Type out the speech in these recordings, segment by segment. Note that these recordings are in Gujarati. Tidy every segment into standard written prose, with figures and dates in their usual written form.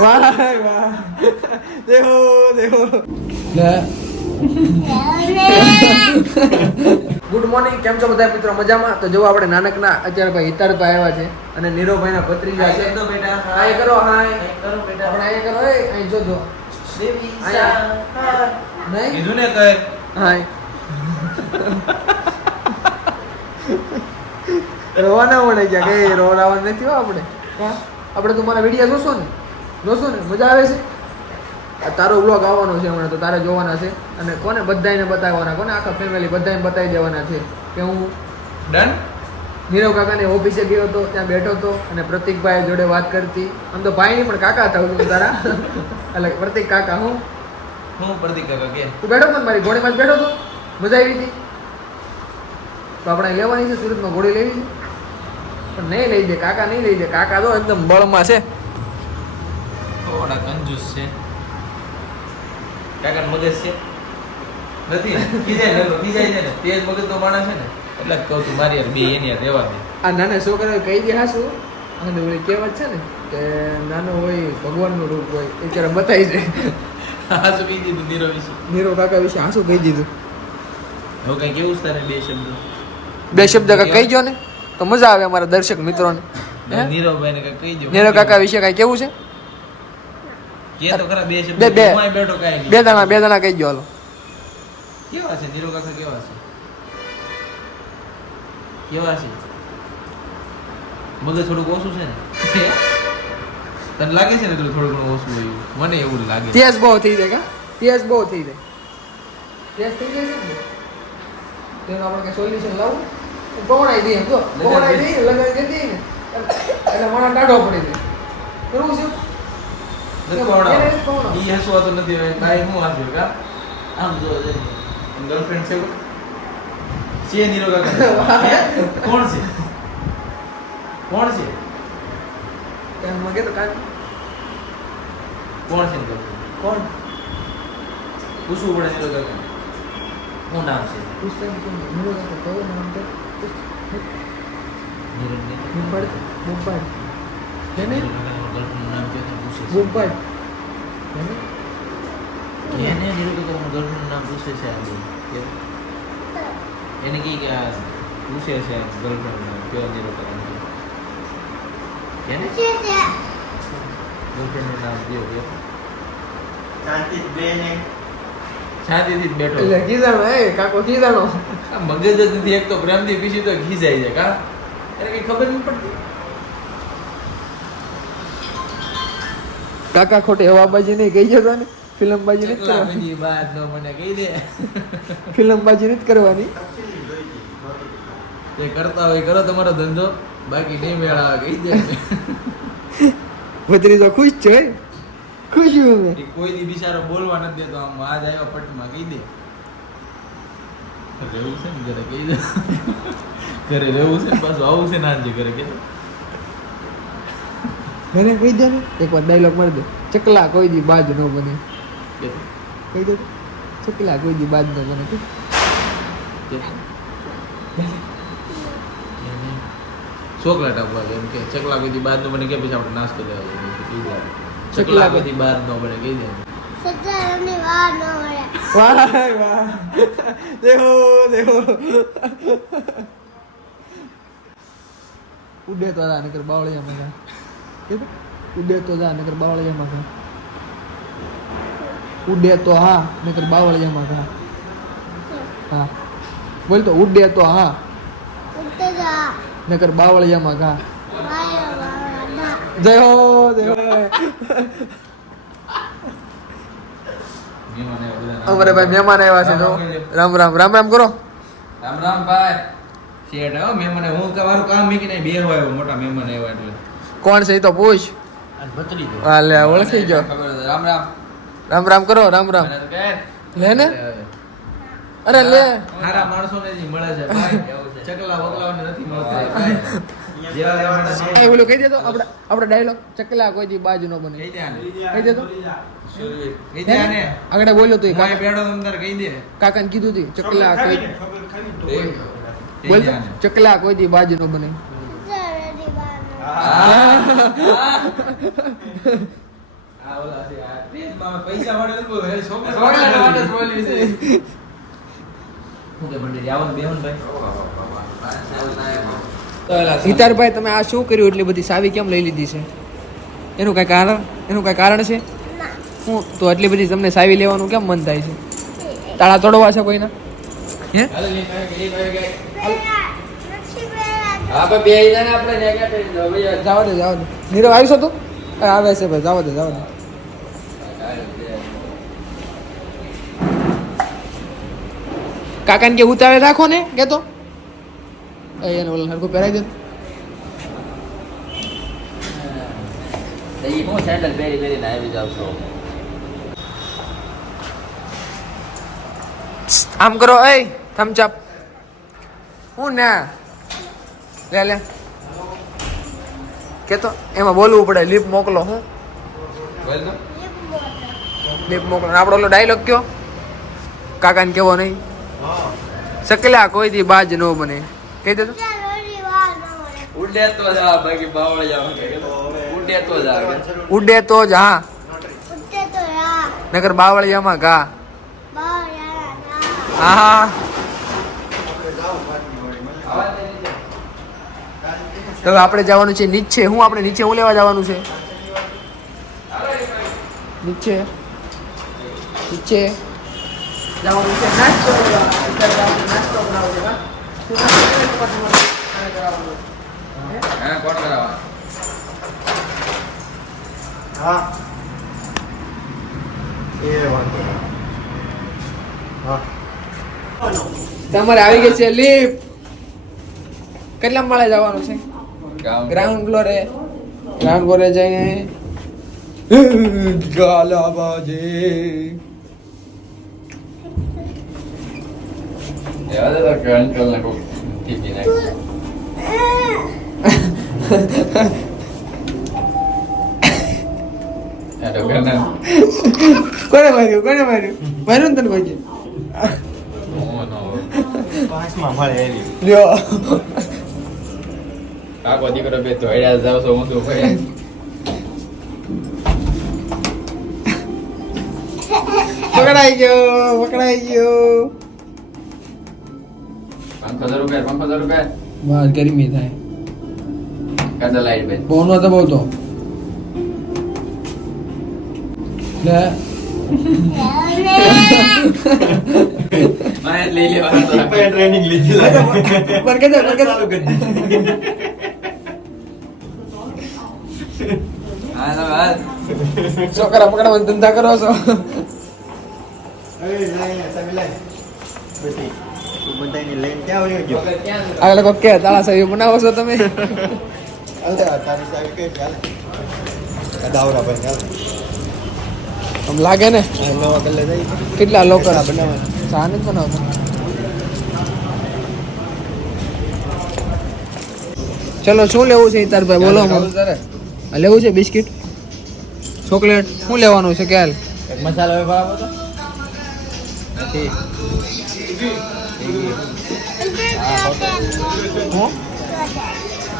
વાહ વાહ દેહો દેહો ગુડ મોર્નિંગ, કેમ છો બધા મિત્રો? મજામાં? તો જો આપણે નાનકના અત્યારે ભાઈ હિતારભાઈ આવ્યા છે અને નીરવભાઈના ભત્રીજા છે. તો બેટા હાય કરો, હાય કરો બેટા. આપણે હાય કરો. એ અહીં જોજો બેબી સા નહીં કીધું ને કહે હાય. રોવાના મળે ગયા કે રોવાના નથી હો આપણે. આપણે તો મારા વિડીયો જોશો ને મજા આવે છે. તારો વ્લોગ આવવાનો છે હમણાં, તો તારે જોવાના છે અને કોને બધાને બતાવવાના, કોને આખા ફેમિલી બધાને બતાવી દેવાના છે કે હું ડન. નીરવ કાકાને ઓફિસે ગયો હતો, ત્યાં બેઠો હતો અને પ્રતિકભાઈ જોડે વાત કરતી. આમ તો ભાઈ ની પણ કાકા હતા હું તારા એટલે પ્રતિક કાકા. હું પ્રતિક કાકા કે તું બેઠો પણ મારી ઘોડીમાં જ બેઠો હતો, મજા આવી હતી. તો આપણે લેવાની છે, સુરતમાં ઘોડી લેવી છે પણ નહીં લઈ દે કાકા, નહીં લઈ દે કાકા. તો એકદમ બળમાં છે, થોડા કંજૂસ છે કાકા. મગજ છે નથી ખીજાય છે ને, તેજ મગજ તો માણસ છે ને, એટલે જ કહું તું મારી યાર બે એની યાર રહેવા દે. આ નાના છોકરાઓ કહી દે હાસું, અને ઓલી કહેવત છે ને કે નાનો હોય ભગવાનનું રૂપ હોય, એ ત્યારે બતાવી છે. હાસું કહી દીધું નીરવ વિશે, નીરવ કાકા વિશે હાસું કહી દીધું. હવે કઈ કેવું છે તારે? બે શબ્દ કહી દો ને તો મજા આવે અમારા દર્શક મિત્રોને. નીરવભાઈ ને કઈ કહી દો. નીરવ કાકા વિશે કઈ કેવું છે? કે તો ખરા બે શબ્દ. બે બેઠો કાઈ બે દાણા કહી દો હાલો. કેવા છે નીરવ કાકા? કેવા છે મગજ થોડુંક ઓછું છે ને? તને લાગે છે ને થોડું ઘણું ઓછું હોય? મને એવું લાગે. તેજ બહુ થઈ જાય કા? તેજ બહુ થઈ જાય. તેજ થઈ જાય છે ને, તેનું આપણે કઈ સોલ્યુશન લાવવું? પવણાઈ દઈએ તો પવણાઈ દઈએ, લગાવી દઈએ ને એટલે મારા ટાઢો પડી જાય. કરવું છે ઈ હસવાતો નથી હવે કાઈ. હું હસ્યો કા? આમ જો ગર્લફ્રેન્ડ છે છે નીરવ કાકા. કોણ છે કેમ મગે તો કાઈ કોણ છે કોણ પૂછવું પડે નીરવ કાકા. શું નામ છે? પૂછતા કેમ નીરવ કાકા કહો નામ તો નીરવ ને મુંબઈ કેને ગર્લફ્રેન્ડ નામ કે પૂછે છે. મુંબઈ કેને નીરવ કાકા ગર્લફ્રેન્ડ નામ પૂછે છે આજે? એને કી કે આ પૂછે છે ગર્લફ્રેન્ડ નામ કયો નીરવ કાકા કેને ગર્લફ્રેન્ડ નામ કયો કે શાંતિથી બેઠો એટલે કીધાનો એ કાકો કીધાનો આ મગજ જ નથી. એક તો પ્રેમથી પીછી તો ખીજાઈ જાય કા? એને કઈ ખબર નહીં પડતી. કાકા ખોટે હવાબાજી નહીં કહી જતો ને, ફિલ્મબાજી નથી કરવાની. બધી વાત નો મને કહી દે. ફિલ્મબાજી નથી કરવાની. એ કરતા હોય કરો તમારો ધંધો, બાકી નહીં મેળ આવે કહી દે. ભત્રીજો ખુશ છે, ખુશ છું મેં. એ કોઈ દી બિચારો બોલવા નથી દેતો. આમ આજ આવ્યો પટમાં કહી દે રહેવું છે ને ઘરે કહી દે. ઘરે રહેવું છે ને પાછું આવું છે ને આજે ઘરે કે મને કહી દે ને એકવાર ડાયલોગ મારી દે, ચકલા કોઈ દી બાજ ન બને. કહી દે ચકલા કોઈ દી બાજ ન બને. ચોકલેટ આપવા એમ કે ચકલા કોઈ દી બાર નો બને કે પછી આપણે નાસ્તો લેવા ચકલા કોઈ દી બાર નો બને કહી દે. વાહ વાહ દેહો દેહો ઉડે તો જા નકર બાવળિયામાં જા. ઉડે તો જા નકર બાવળિયામાં જા. ઉડે તો હા નકર બાવળિયામાં જા. હા બોલ તો ઉડે તો હા નકર બાવળિયામાં ઘા. જય હો જય હો. અમારે ભાઈ મહેમાન આવ્યા છે. રામ રામ રામ રામ કરો. રામ રામ ભાઈ. શેઠ હો મહેમાન. હું મારું કામ મીકીને બેહો આવ્યો. મોટા મહેમાન આવ્યા એટલે. કોણ છે એ તો પૂછ. હા લે ઓળખી ગયો. રામ રામ રામ રામ કરો. રામ રામ લે ને. અરે લે સારા માણસોને જ મળે છે ભાઈ. ચકલા વકલાઓને નથી મળતા. એ ઓલું કહી દે તો આપણે ડાયલોગ ચકલા કોઈ દી બાજ ન બને. કહી દે આને. કહી દે તો કહી દે આને. આગળ બોલ્યો તો ભાઈ બેડો અંદર કહી દે. કાકાને કીધું તું ચકલા કોઈ બોલ ચકલા કોઈ દી બાજ ન બને. આ ઓલા છે આ ટ્રેનમાં પૈસા મળે તો બોલ હે છોકરા છોકરાને માટે જ બોલવી છે. હું કે બંડી જાવન બેહન ભાઈ હિતારભાઈ તમે આ શું કર્યું એટલી બધી ચાવી કેમ લઈ લીધી છે એનું કઈ કારણ છે હું તો આટલી બધી તમને ચાવી લેવાનું કેમ મન થાય છે તાળા તોડવા છે કોઈના હે હાલે લે હા ભાઈ બે જણા આપણે ને કે ભાઈ જાવ દે નીરવ આવીશો તું આવે છે ભાઈ જાવ દે કાકાને કે ઉતાવે રાખો ને કે તો એને ઓલા હરખું પહેરાઈ દે દઈ હું સેન્ડલ પહેરી ને આવી જાવ છો આમ કરો એ થમ્સ હું ના લે કે તો એમાં બોલવું પડે લીપ મોકલો હું બોલ તો લીપ મોકલો આપણો ઓલો ડાયલોગ કયો કાકાને કેવો નહીં શકલા કોઈ દી બાજ ન બને કહી દે તો ઉડે તો જા બાકી બાવળ જાવ ઉડે તો જા ઉડે તો જ હા નકર બાવળિયામાં ઘા હા તો આપણે જવાનું છે નીચે આપણે નીચે લેવા જવાનું છે નીચે જવાનું છે નાસ્તો કરવા. નાસ્તો બનાવવો છે, હા? શું હા કોણ કરાવવા હા એ વાંધો નહીં. હા તમારે આવી ગઈ છે લિફ્ટ કેટલા માળે જવાનું છે ગ્રાઉન્ડ ફ્લોરે જઈએ ગાલા બાજે એવા તો કે અંકલ ને કોઈ ટીપી નાખ આ તો કરને કોને માર્યું માર્યું ને તને કોઈ નો પાંચમાં મળે એવી લ્યો કાકો દીકરો બે તો હેડા જાવ છો હું તો ભાઈ પકડાઈ ગયો 5,000 રૂપિયા બહાર ગરમી થાય કાજા લાઈટ બે બોનો તો બહુ તો લે મારે લઈ લેવાનો તો ટ્રેનિંગ લીધી લાગે પર કે ચાલુ કરી દીધી હા તો હાલ છોકરા પકડવાનો ધંધા કરો છો હવે લાઈને તમે લાઈ બેટી તું બધાને લઈને ક્યાં વયો ગયો વગર ક્યાં છે? આગળ કોઈ કે તાળા સાહેબ બનાવો છો તમે હાલે તારી સાહેબ કે ચાલે દાવરા ભાઈ ચાલે આમ લાગે ને નવા કલર જઈ કેટલા લોકો બનાવવાના ચા નથી બનાવતા ચલો શું લેવું છે તારભાઈ બોલો આ લેવું છે બિસ્કિટ ચોકલેટ શું લેવાનું છે ક્યારે મસાલો હવે બરાબર તો નથી હું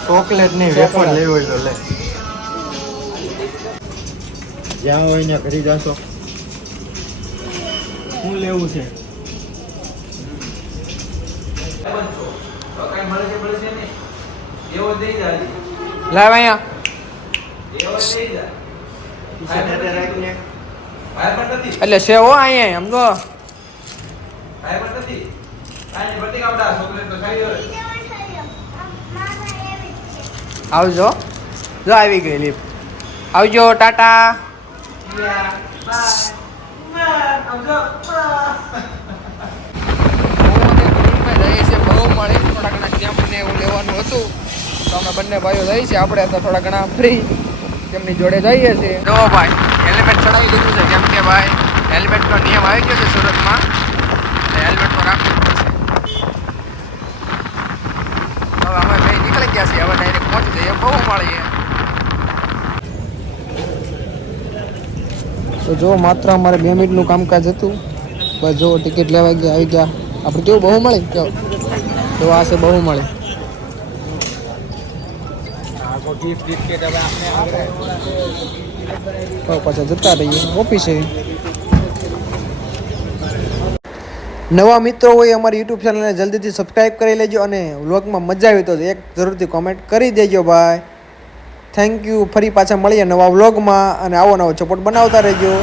ચોકલેટ નહીં વેફર લેવી હોય તો લે જ્યાં હોય ને ઘરી જાશો શું લેવું છે કઈ મળે છે નહીં એવો દઈ જાય લાવ અહીંયા એવો દઈ જાય ટી-શર્ટ રાખીને ભાઈ પણ નથી એટલે છે હો અહીંયા આમ તો ભાઈ પણ નથી આની બધી કાપડા ચોકલેટ તો ખાઈ ગયો આવજો જો આવી ગઈ લીફ આવજો ટાટા બહુ મળે થોડા ઘણા ત્યાં બંને એવું લેવાનું હતું તો અમે બંને ભાઈઓ જઈએ છીએ આપણે તો થોડા ઘણા ફ્રી તેમની જોડે જઈએ છીએ જો ભાઈ હેલ્મેટ ચડાવી લીધું છે કેમ કે ભાઈ હેલ્મેટનો નિયમ આવી ગયો છે સુરતમાં હેલ્મેટ તો રાખવું જ પડશે હવે અમે ભાઈ નીકળી ગયા છીએ હવે ડાયરેક્ટ પહોંચી જઈએ બહુ મળીએ તો જો માત્ર અમારે 2 મિનિટનું કામકાજ હતું બસ જો ટિકિટ લેવા ગયા આવી ગયા આપણે કેવું બહુ મળી કેવું તો આ છે બહુ મળે તો પાછા જતા રહીએ ઓફિસે. નવા મિત્રો હોય અમારી યુટ્યુબ ચેનલને જલ્દીથી સબસ્ક્રાઈબ કરી લેજો અને વ્લોગમાં મજા આવી તો એક જરૂરથી કોમેન્ટ કરી દેજો ભાઈ. Thank you. ફરી પાછા મળીએ નવા વ્લોગમાં અને આવો નવો સપોર્ટ બનાવતા રહેજો.